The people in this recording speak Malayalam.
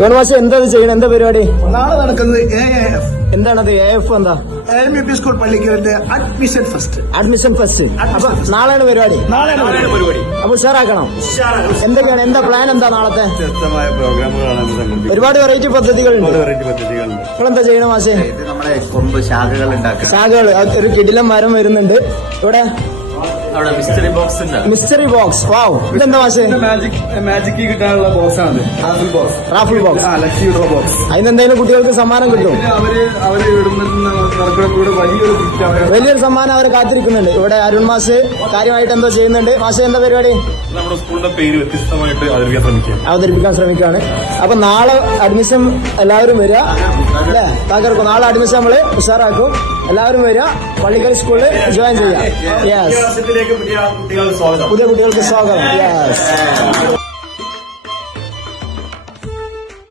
യോൻ മാഷെ എന്താ ചെയ്യണം? എന്താ പരിപാടി? നാളെ നടക്കുന്നത് AIF. എന്താണത്? AIF എന്താ? AMUP സ്കൂൾ പള്ളിക്കലിന്റെ അഡ്മിഷൻ ഫസ്റ്റ്. അപ്പൊ നാളെയാണ് പരിപാടി. അപ്പൊ ഉഷാറാക്കണം. എന്തൊക്കെയാണ്? എന്താ പ്ലാൻ? എന്താ നാളത്തെ? വ്യത്യസ്തമായ പ്രോഗ്രാമുകളാണ്. ഒരുപാട് വെറൈറ്റി പദ്ധതികളുണ്ട്. നിങ്ങളെന്താ ചെയ്യണം മാഷെ? നമ്മുടെ കൊമ്പ് ശാഖകൾ ഒരു കിടിലം മരം വരുന്നുണ്ട് ഇവിടെ. Mystery box. വാവ്, ഇതെന്താ മാഷെ? മാജിക് കിട്ടാനുള്ള ബോക്സ് ആണ്. Raffle box. Lucky draw box. അതിനെന്തെങ്കിലും കുട്ടികൾക്ക് സമ്മാനം കിട്ടും. അവര് വലിയൊരു സമ്മാനം അവരെ കാത്തിരിക്കുന്നുണ്ട്. ഇവിടെ അരുൺ മാഷ് കാര്യമായിട്ട് എന്തോ ചെയ്യുന്നുണ്ട്. മാഷെ എന്താ പരിപാടി? നമ്മുടെ സ്കൂളിന്റെ പേര് വ്യത്യസ്തമായിട്ട് അവതരിപ്പിക്കാൻ ശ്രമിക്കുകയാണ്. അപ്പൊ നാളെ അഡ്മിഷൻ എല്ലാവരും വരിക അല്ലേ? തകർക്കും. നാളെ അഡ്മിഷൻ നമ്മള് ഉഷാറാക്കും. എല്ലാവരും വരിക, പള്ളിക്കൽ സ്കൂളിൽ ജോയിൻ ചെയ്യാം. യെസ്, പുതിയ കുട്ടികൾക്ക് സ്വാഗതം. യെസ്.